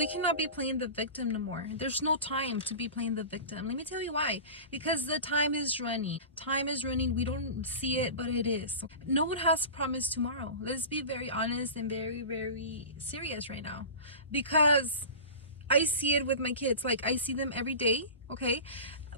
we cannot be playing the victim no more. There's no time to be playing the victim. Let me tell you why. Because the time is running. Time is running. We don't see it, but it is. No one has promised tomorrow. Let's be very honest and very, very serious right now. Because I see it with my kids. Like, I see them every day, okay?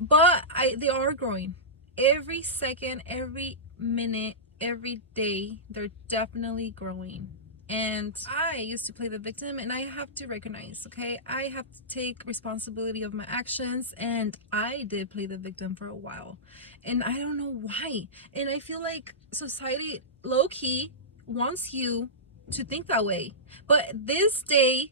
But they are growing. Every second, every minute, every day, they're definitely growing. And I used to play the victim, and I have to recognize, okay, I have to take responsibility of my actions, and I did play the victim for a while, and I don't know why. And I feel like society low-key wants you to think that way, but this day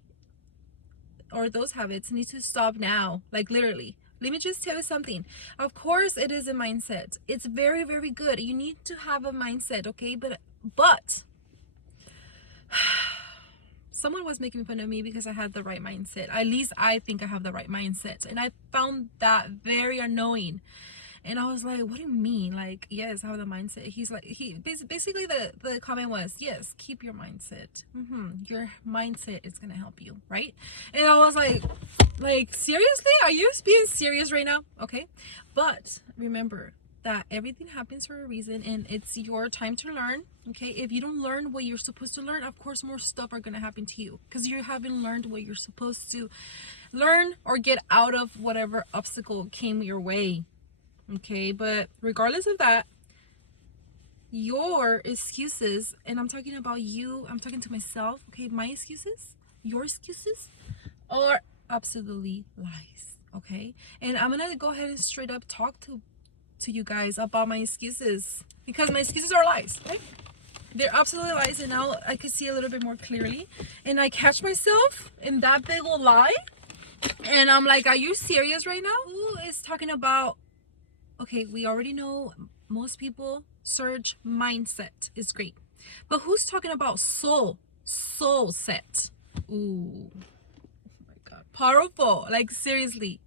or those habits need to stop now. Like, literally. Let me just tell you something. Of course it is a mindset. It's very, very good. You need to have a mindset, okay? But someone was making fun of me because I had the right mindset. At least I think I have the right mindset, and I found that very annoying. And I was like, what do you mean? Like, yes, I have the mindset. He's like, basically the comment was, yes, keep your mindset. Your mindset is gonna help you, right? And I was like, seriously? Are you being serious right now? Okay, but remember that everything happens for a reason, and it's your time to learn. Okay, if you don't learn what you're supposed to learn, of course more stuff are gonna happen to you because you haven't learned what you're supposed to learn or get out of whatever obstacle came your way. Okay, but regardless of that, your excuses, and I'm talking about you, I'm talking to myself, okay, my excuses, your excuses are absolutely lies. Okay, and I'm gonna go ahead and straight up talk to you guys about my excuses, because my excuses are lies, right? They're absolutely lies, and now I can see a little bit more clearly, and I catch myself in that big old lie, and I'm like, are you serious right now? Who is talking about, okay, we already know most people search mindset is great, but who's talking about soul set? Ooh, oh my god, powerful, like, seriously.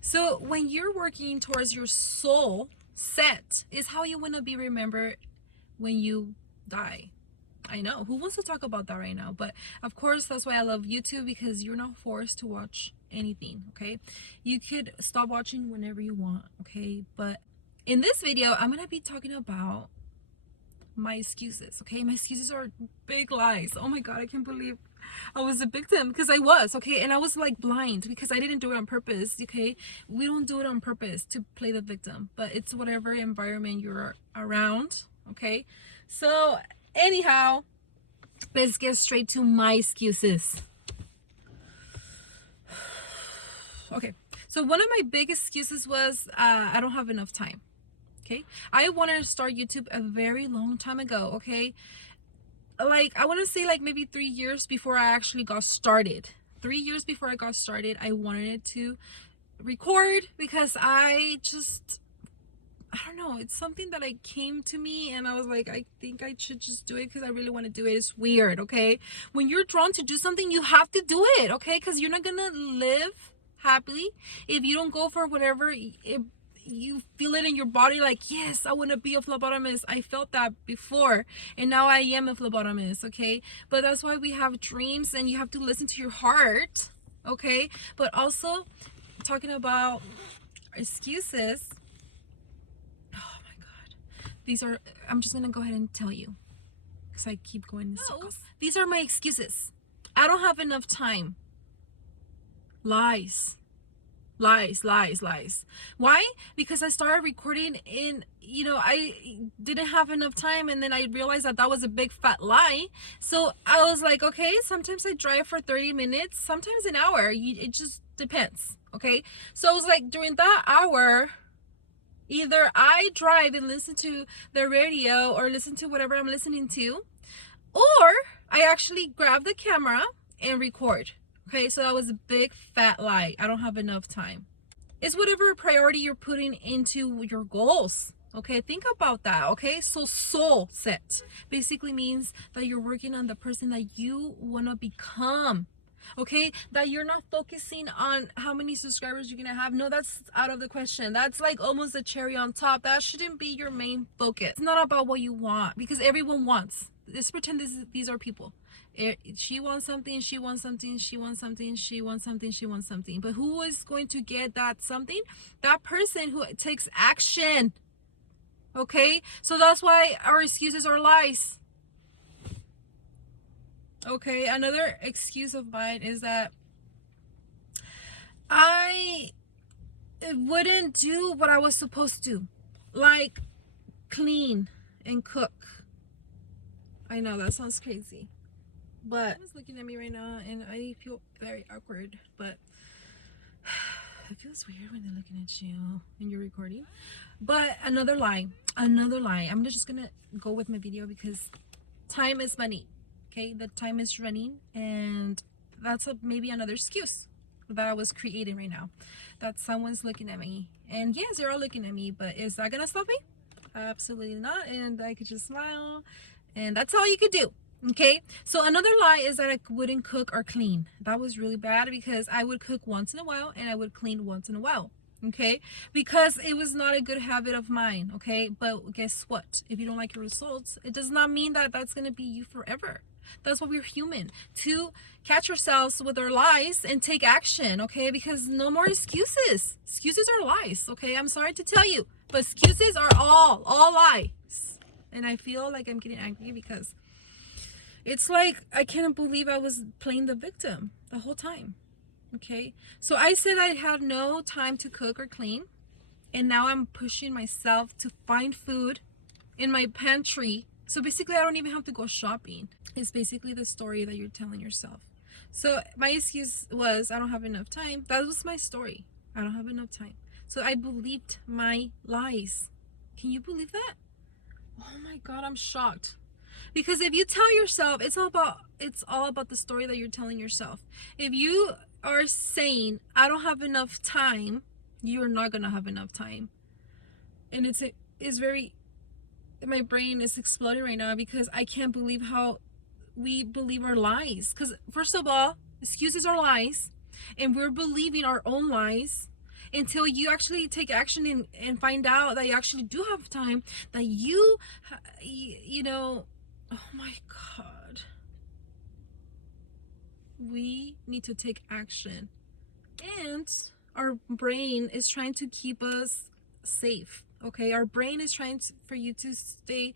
So when you're working towards your soul set is how you want to be remembered when you die. I know, who wants to talk about that right now? But of course, that's why I love YouTube, because you're not forced to watch anything, okay? You could stop watching whenever you want, okay? But in this video, I'm gonna be talking about my excuses, okay? My excuses are big lies. Oh my god, I can't believe I was a victim, because I was, okay? And I was like blind because I didn't do it on purpose, okay? We don't do it on purpose to play the victim, but it's whatever environment you're around, okay? So anyhow, let's get straight to my excuses. Okay, so one of my big excuses was I don't have enough time. Okay, I wanted to start YouTube a very long time ago. Okay, like, I want to say like maybe 3 years before I actually got started. 3 years before I got started, I wanted to record, because I don't know, it's something that I came to me, and I was like, I think I should just do it because I really want to do it. It's weird, okay? When you're drawn to do something, you have to do it, okay? Because you're not gonna live happily if you don't go for whatever you feel it in your body, like, yes, I want to be a phlebotomist. I felt that before, and now I am a phlebotomist, okay? But that's why we have dreams, and you have to listen to your heart, okay? But also, talking about excuses, oh my god, these are, I'm just gonna go ahead and tell you, because I keep going in circles. These are my excuses. I don't have enough time. Lies. Lies. Why? Because I started recording in, I didn't have enough time, and then I realized that was a big fat lie. So I was like, okay, sometimes I drive for 30 minutes, sometimes an hour. It just depends, okay? So I was like, during that hour, either I drive and listen to the radio or listen to whatever I'm listening to, or I actually grab the camera and record. Okay, so that was a big fat lie. I don't have enough time. It's whatever priority you're putting into your goals. Okay, think about that. Okay, so soul set basically means that you're working on the person that you want to become. Okay, that you're not focusing on how many subscribers you're gonna have. No, that's out of the question. That's like almost a cherry on top. That shouldn't be your main focus. It's not about what you want, because everyone wants. Let's pretend these are people. She wants something, she wants something, she wants something, she wants something, she wants something. But who is going to get that something? That person who takes action. Okay? So that's why our excuses are lies. Okay? Another excuse of mine is that I wouldn't do what I was supposed to. Like clean and cook. I know that sounds crazy. But he's looking at me right now and I feel very awkward. But it feels weird when they're looking at you and you're recording. But another lie. I'm just gonna go with my video because time is money. Okay, the time is running, and that's maybe another excuse that I was creating right now. That someone's looking at me, and yes, they're all looking at me. But is that gonna stop me? Absolutely not. And I could just smile, and that's all you could do. Okay, so another lie is that I wouldn't cook or clean. That was really bad because I would cook once in a while and I would clean once in a while. Okay, because it was not a good habit of mine. Okay, but guess what? If you don't like your results, it does not mean that that's going to be you forever. That's why we're human, to catch ourselves with our lies and take action. Okay, because no more excuses. Excuses are lies. Okay, I'm sorry to tell you, but excuses are all lies. And I feel like I'm getting angry because it's like I can't believe I was playing the victim the whole time. Okay, so I said I had no time to cook or clean, and now I'm pushing myself to find food in my pantry. So basically I don't even have to go shopping. It's basically the story that you're telling yourself. So my excuse was I don't have enough time. That was my story. I don't have enough time. So I believed my lies. Can you believe that? Oh my God, I'm shocked. Because if you tell yourself, it's all about the story that you're telling yourself. If you are saying I don't have enough time, you're not gonna have enough time. And it's very, my brain is exploding right now because I can't believe how we believe our lies. Because first of all, excuses are lies, and we're believing our own lies until you actually take action and find out that you actually do have time, that you know. Oh my God. We need to take action. And our brain is trying to keep us safe. Okay? Our brain is trying for you to stay.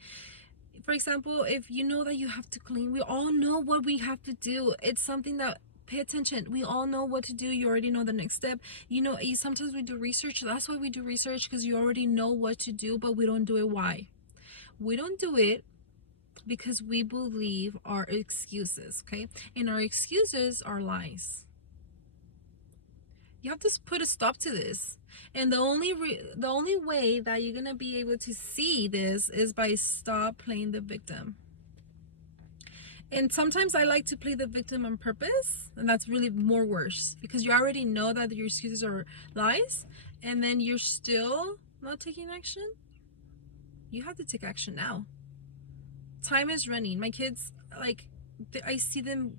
For example, if you know that you have to clean, we all know what we have to do. It's something that, pay attention. We all know what to do. You already know the next step. You know, sometimes we do research. That's why we do research, because you already know what to do, but we don't do it. Why? We don't do it because we believe our excuses, okay? And our excuses are lies. You have to put a stop to this. And the only way that you're gonna be able to see this is by stop playing the victim. And sometimes I like to play the victim on purpose, and that's really more worse because you already know that your excuses are lies, and then you're still not taking action. You have to take action now. Time is running. My kids, like, I see them,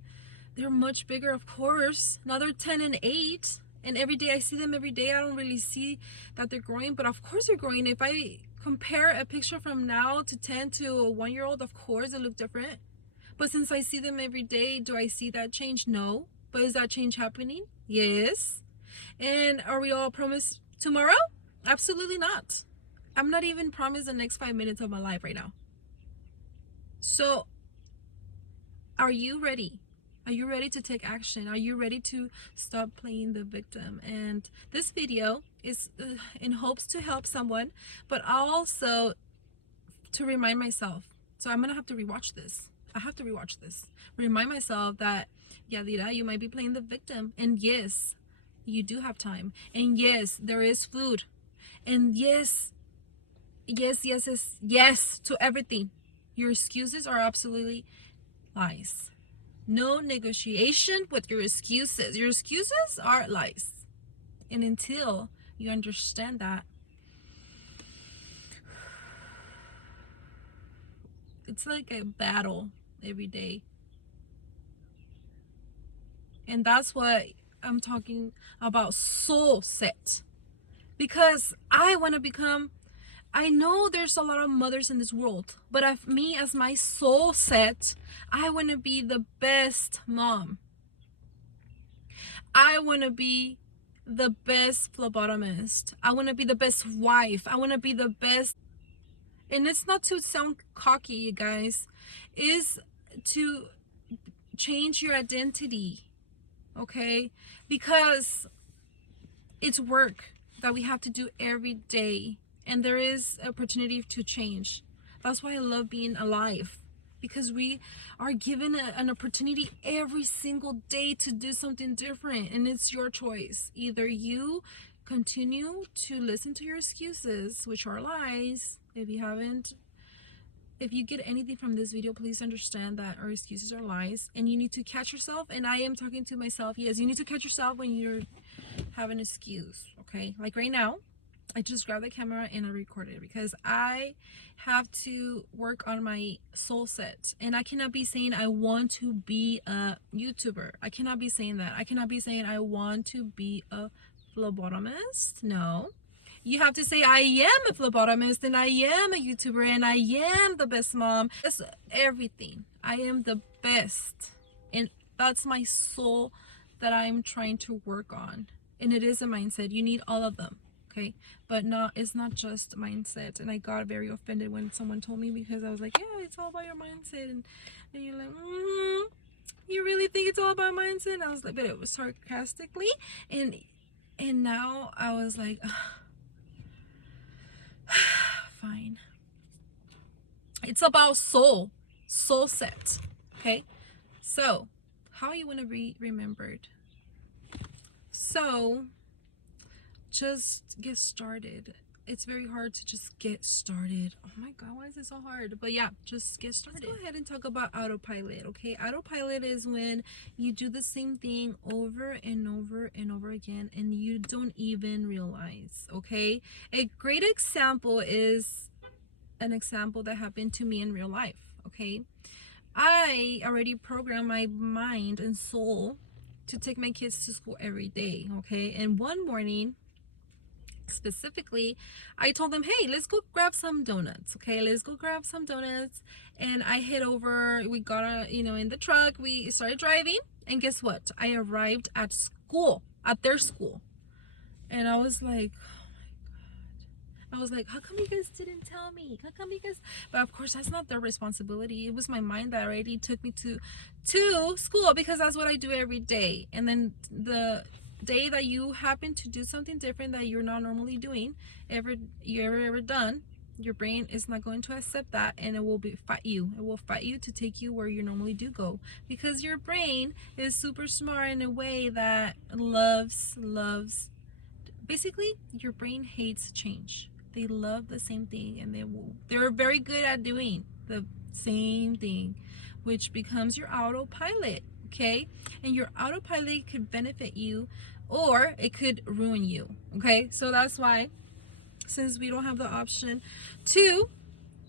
they're much bigger, of course. Now they're 10 and 8, and every day I see them every day. I don't really see that they're growing, but of course they're growing. If I compare a picture from now to 10 to a 1-year-old, of course they look different. But since I see them every day, do I see that change? No. But is that change happening? Yes. And are we all promised tomorrow? Absolutely not. I'm not even promised the next 5 minutes of my life right now. So, are you ready? Are you ready to take action? Are you ready to stop playing the victim? And this video is in hopes to help someone, but also to remind myself. So I'm gonna have to rewatch this. I have to rewatch this. Remind myself that, Yadira, you might be playing the victim. And yes, you do have time. And yes, there is food. And yes to everything. Your excuses are absolutely lies. No negotiation with your excuses. Your excuses are lies. And until you understand that, it's like a battle every day. And that's what I'm talking about, soul set. Because I want to become I know there's a lot of mothers in this world, but me, as my soul set, I want to be the best mom. I want to be the best phlebotomist. I want to be the best wife. I want to be the best. And it's not to sound cocky, you guys. Is to change your identity, okay? Because it's work that we have to do every day, and there is opportunity to change. That's why I love being alive, because we are given an opportunity every single day to do something different, and it's your choice. Either you continue to listen to your excuses, which are lies. If you get anything from this video, please understand that our excuses are lies, and you need to catch yourself. And I am talking to myself. Yes, you need to catch yourself when you're have an excuse. Okay, like right now, I just grabbed the camera and I recorded it because I have to work on my soul set, and I cannot be saying I want to be a YouTuber. I cannot be saying that. I cannot be saying I want to be a phlebotomist. No, you have to say I am a phlebotomist, and I am a YouTuber, and I am the best mom. That's everything. I am the best, and that's my soul that I'm trying to work on. And it is a mindset. You need all of them, okay? But it's not just mindset. And I got very offended when someone told me, because I was like, yeah, it's all about your mindset. And you're like, you really think it's all about mindset? And I was like, but it was sarcastically. And now I was like, fine. It's about soul set, okay? So how you want to be remembered? So just get started. It's very hard to just get started. Oh my god, why is it so hard? But yeah, just get started. Let's go ahead and talk about autopilot. Okay, autopilot is when you do the same thing over and over and over again, and you don't even realize. Okay, a great example is an example that happened to me in real life. Okay, I already programmed my mind and soul to take my kids to school every day. Okay, and one morning specifically, I told them, hey, let's go grab some donuts. Okay, let's go grab some donuts. And I hit over, we got in the truck, we started driving, and guess what? I arrived at their school, and I was like, how come you guys didn't tell me? How come you guys? But of course, that's not their responsibility. It was my mind that already took me to school, because that's what I do every day. And then the day that you happen to do something different that you're not normally doing, ever done, your brain is not going to accept that, and it will fight you. It will fight you to take you where you normally do go, because your brain is super smart in a way that loves. Basically, your brain hates change. They love the same thing, and they're very good at doing the same thing, which becomes your autopilot. Okay, and your autopilot could benefit you, or it could ruin you. Okay, so that's why, since we don't have the option to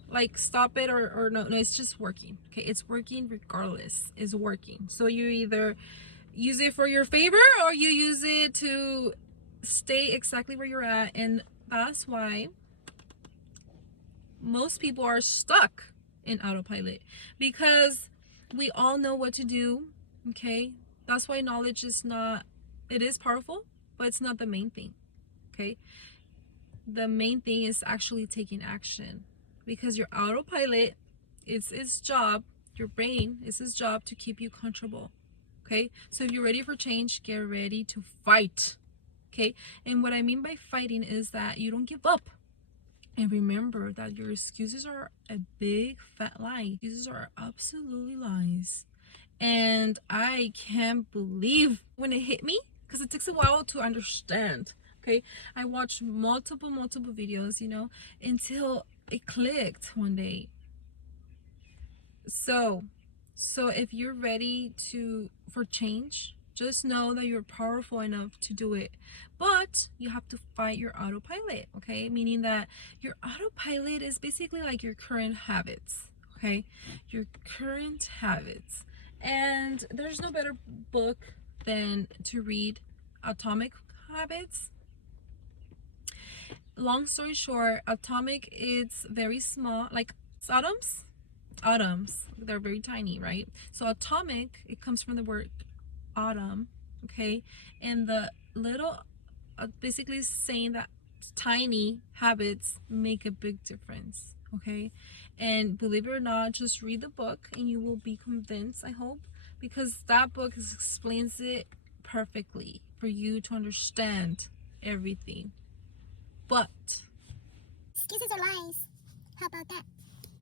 like stop it or no, it's just working. Okay, it's working regardless. It's working. So you either use it for your favor, or you use it to stay exactly where you're at. And that's why most people are stuck in autopilot, because we all know what to do. Okay, that's why knowledge is not, it is powerful, but it's not the main thing. Okay, the main thing is actually taking action, because your autopilot, it's its job, your brain, is its job to keep you comfortable. Okay, so if you're ready for change, get ready to fight. Okay, and what I mean by fighting is that you don't give up. And remember that your excuses are a big fat lie. Excuses are absolutely lies. And I can't believe when it hit me, because it takes a while to understand. Okay, I watched multiple videos, until it clicked one day. So if you're ready for change, just know that you're powerful enough to do it. But you have to fight your autopilot. Okay, meaning that your autopilot is basically like your current habits. Okay, your current habits. And there's no better book than to read Atomic Habits. long story short, atomic is very small, like atoms, they're very tiny, right? So atomic, it comes from the word atom, okay? And the little, basically saying that tiny habits make a big difference, okay? And believe it or not, just read the book and you will be convinced, I hope, because that book explains it perfectly for you to understand everything. But excuses are lies. How about that?